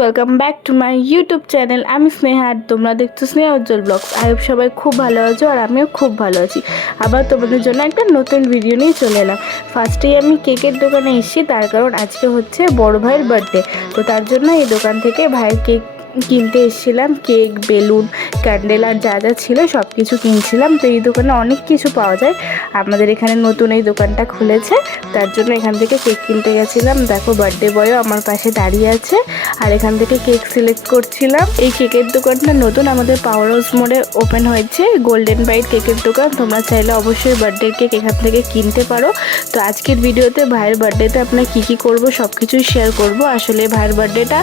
Welcome back to my YouTube channel. আমি স্নেহা আর তোমরা দেখছো স্নেহা উজ্জ্বল ব্লগস। আই হোপ সবাই খুব ভালো আছো আর আমিও খুব ভালো আছি। আবার তোমাদের জন্য একটা নতুন ভিডিও নিয়ে চলে এলাম। ফার্স্টেই আমি কেকের দোকানে এসেছি, তার কারণ আজকে হচ্ছে বড় ভাইয়ের বার্থডে। তো তার জন্য এই দোকান থেকে ভাইয়ের কেক কিনতে এসেছিলাম। কেক, বেলুন, ক্যান্ডেল আর যা যা ছিল সব কিছু কিনছিলাম। তো এই দোকানে অনেক কিছু পাওয়া যায়। আমাদের এখানে নতুন এই দোকানটা খুলেছে, তার জন্য এখান থেকে কেক কিনতে গেছিলাম। দেখো বার্থডে বয়ও আমার পাশে দাঁড়িয়ে আছে আর এখান থেকে কেক সিলেক্ট করছিলাম। এই কেকের দোকানটা নতুন আমাদের পাওয়ার হাউস মোড়ে ওপেন হয়েছে, গোল্ডেন বাইট কেকের দোকান। তোমরা চাইলে অবশ্যই বার্থডে কেক এখান থেকে কিনতে পারো। তো আজকের ভিডিওতে ভাইয়ের বার্থডেতে আপনার কী করবো সব কিছুই শেয়ার করব। আসলে ভাইয়ের বার্থডেটা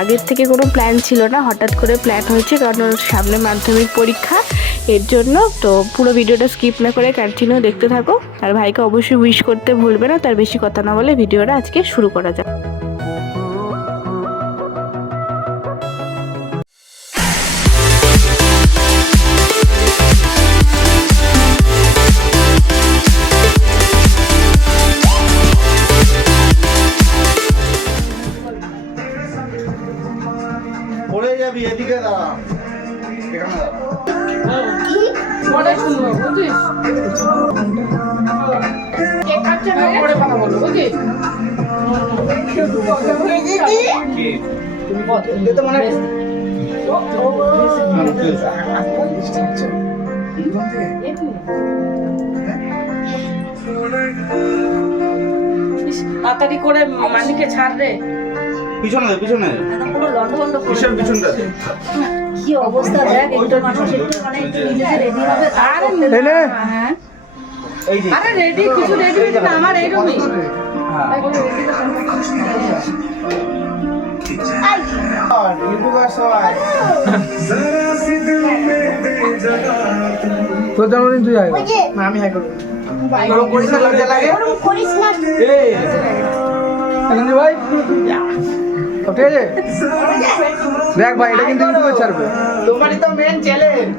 আগের থেকে কোনো প্ল্যান ছিল না, হঠাৎ করে প্ল্যান হয়েছে, কারণ ওর সামনে মাধ্যমিক পরীক্ষা, এর জন্য। তো পুরো ভিডিওটা স্কিপ না করে কন্টিনিউ দেখতে থাকো। আর ভাইকে অবশ্যই উইশ করতে ভুলবে না। তার বেশি কথা না বলে ভিডিওটা আজকে শুরু করা যাক। পড়ে যাবি, এদিকে দাঁড়া, এখানে দাঁড়া। শুনবো বুঝিস, কেক কাটছে না পরে কথা বলবো বুঝিস। তুমি কত দিতে মনে হয় তাড়াতাড়ি করে মানিকে ছাড় রে। পিছনে দে, পিছনে কিসের পিছনটা দে? কি অবস্থা দেখ, একটু মানুষ একটু মানে একটু নিজে রেডি হবে। আরে হ্যাঁ, এই যে আরে রেডি কিছু রেডি হইছে না, আমার এইরকমই। ইউটিউবার সবাই তোর জন্মদিন তুই আয় না, আমি হ্যাঁ করব। তোর করিস না, লজ্জা লাগে? করিস না। এই আনন্দ ভাই সব ঠিক আছে? দেখ ভাই, এটা কিন্তু ইউটিউবে ছাড়বে। তোমারই তো মেন চ্যালেঞ্জ।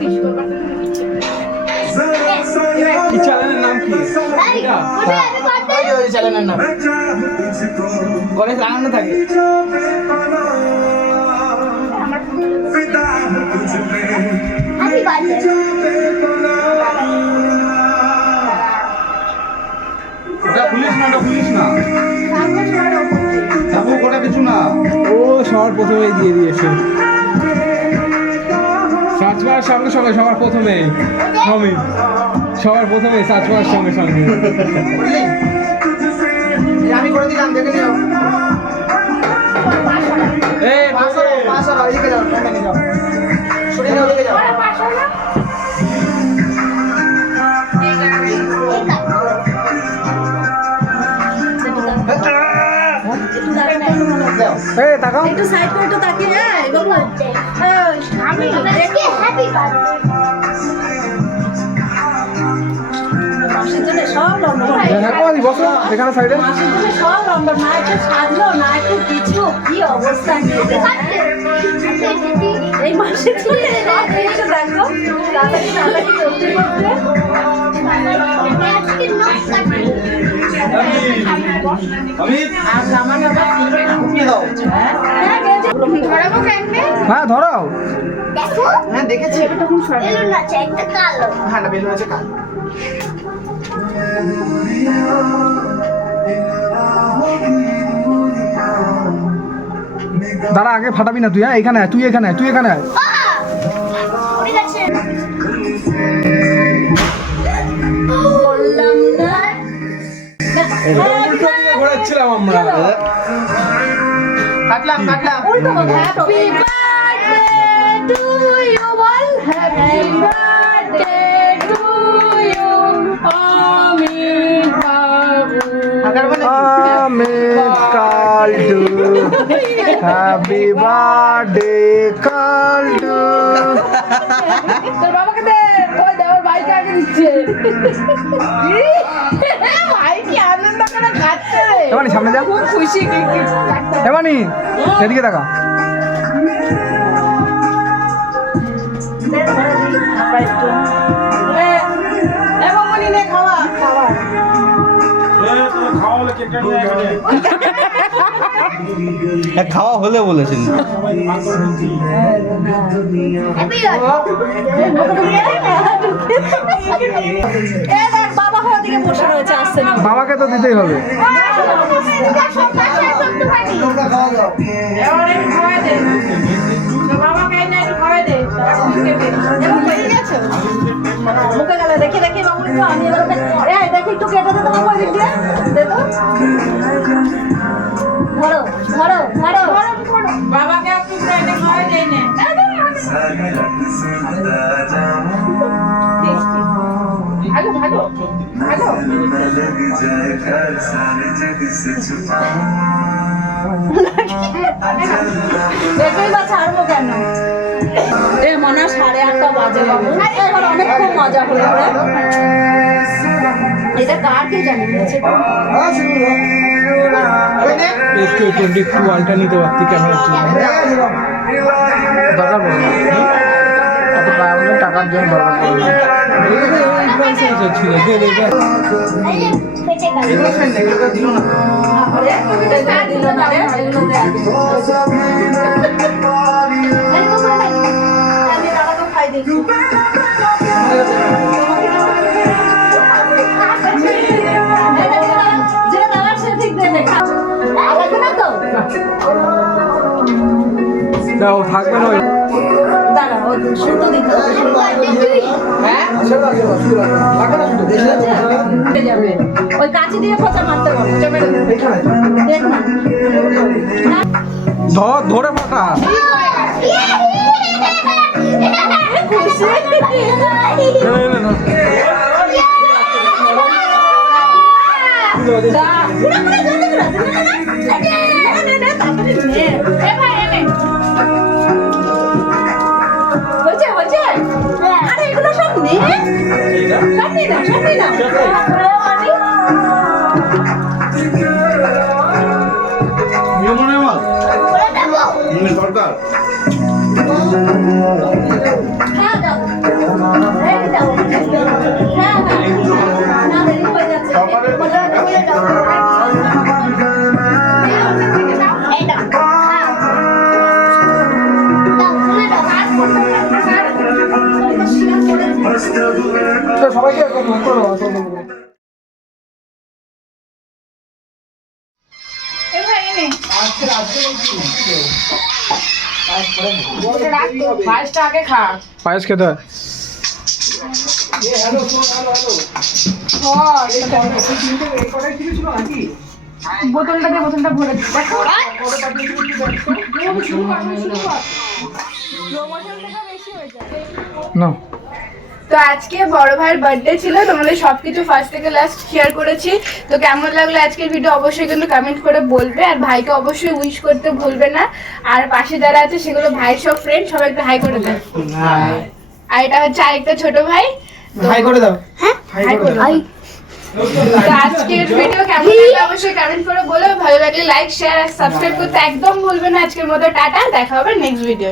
কি চ্যানেলের নাম কি? ওই চ্যানেলের নাম কলেজ আনন্দ থাকে। Happy birthday. ওটা পুলিশ না, ওটা পুলিশ না, তাবু ওটা কিছু না। ও সবার প্রথমেই দিয়ে দিয়েছে, সার্চ মারার সঙ্গে সঙ্গে সবার প্রথমে আমি সবার প্রথমে সার্চ মারার সঙ্গে সঙ্গে বুঝলি? এই আমি করে দিলাম, দেখে নিও। এই পাঁচশো এদিকে যাও, এদিকে যাও, সরে যাও, এদিকে যাও। যাও। এই তাকাও, একটু সাইড করে একটু তাকিয়ে যায় বাবু। আমি দেখি হ্যাপি বার্থডে। মাসের জন্য সব লম্বা দেখো আদি বসো এখানে সাইডে। মাসের জন্য সব লম্বা, না একটু সাজলো না একটু কিছু, কি অবস্থা নিয়ে এই মাসের জন্য সব কিছু দেখো। তাড়াতাড়ি তাড়াতাড়ি করতে করতে আমি আর আমার বাবা সিলবে না। উঠিয়ে দাও। ধরাবো কেমনে? হ্যাঁ ধরাও। দেখো হ্যাঁ দেখেছি। বেলুন আছে একটা কালো। হ্যাঁ না, বেলুন আছে কাল। দাঁড়া, আগে ফাটাবি না তুই। হ্যাঁ এখানে আয়, তুই এখানে আয়, তুই এখানে আয়। ঠিক আছে বললাম না। উল্টো দিকে ঘোরাচ্ছিলাম আমরা। কাটলাম, কাটলাম। উল্টো হ্যাপি বার্থডে টু ইউ বল। Happy birthday to you Amit বাবু। আগার মানে আমিত কালটু, হ্যাপি বার্থডে কালটু। তোর বাবাকে দে, ওই দে, ওর ভাইকে আগে দিচ্ছে। ভাই কি আনন্দ করে খাচ্ছে রে। এবানি সামনে যা, খুব খুশি কেক কাটতে। এবানি এদিকে তাকা। এবং মনি নে খাওয়া খাওয়া। খাওয়ালে কেকটা নিয়ে খাওয়া হলে বলেছেন। বাবা হয়ে ওদিকে বসে রয়েছে, আসছে না। বাবাকে তো দিতেই হবে। তোমরা খাওয়া দাও। এবার একটু খাওয়াই দে। তোর বাবাকে এনে একটু খাওয়াই দে। এবার হয়ে গেছে। মুখে গেলে দেখি দেখি বাবু একটু আমি এবার ওকে দেখি একটু কেটে দে তোমার দিক দিয়ে দে তো। ধরো ধরো ধরো বাবাকে একটু এনে খাওয়াই দে নে। ভালো ভালো ভালো। দেখেই বা ছাড়বো কেন? এ মনে হয় 8:30 বাজে বাবু। এবার অনেক খুব মজা হলো রে। এটা কার কে জানি হয়েছে তো? হ্যাঁ, শুরু করো। ওই নে। একটু ওয়ালটা নিতে পারতি ক্যামেরা দরকার পড়ে না। অত আমাদের টাকার জন্য দরকার পড়ে না। আরে এটা দিল না রে, এগুলো দে আগে। আমি দাদাকে খাই দিই। যেটা দাদার সে ঠিক দেবে। আর লাগবে না তো? দাও থাকবে না ওই। দাঁড়া, ও সুতো দিতে হবে। হ্যাঁ? উঠে যাবে। ওই কাঁচি দিয়ে খোঁচা মারতে হবে। দেখ না। ধরে ফাটা। খুশি। হয়েছে হয়েছে। আরে এগুলো সব নে। সব নে না, সব নে না। দরকার। হ্যাঁ দাও। এই দাও। হ্যাঁ হ্যাঁ। না দেরি হয়ে যাচ্ছে। এই দাও। সবাইকে করো। এ ভাই এনে। পায়েসটা আগে খা। পায়েস খেতে হয়। বোতলটা দিয়ে বোতলটা ভরে দিই। দেখো। না তো আজকে বড় ভাইয়ের বার্থডে ছিল, তোমাদের সবকিছু ফার্স্ট থেকে লাস্ট শেয়ার করেছি। তো কেমন লাগলো আজকের ভিডিও অবশ্যই কিন্তু কমেন্ট করে বলবে, আর ভাইকে অবশ্যই উইশ করতে ভুলবে না। আর পাশে যারা আছে সেগুলো ভাইয়ের সব ফ্রেন্ড, সবাই একটু হাই করে দেয়। আর এটা হচ্ছে আরেকটা ছোট ভাই। হাই করে দাও। হাই করে দাও। তো আজকের ভিডিও কেমন লাগলো অবশ্যই কমেন্ট করে বলো। ভালো লাগলে লাইক শেয়ার আর সাবস্ক্রাইব করতে একদম ভুলবে না। আজকের মতো টাটা, দেখা হবে নেক্সট ভিডিও।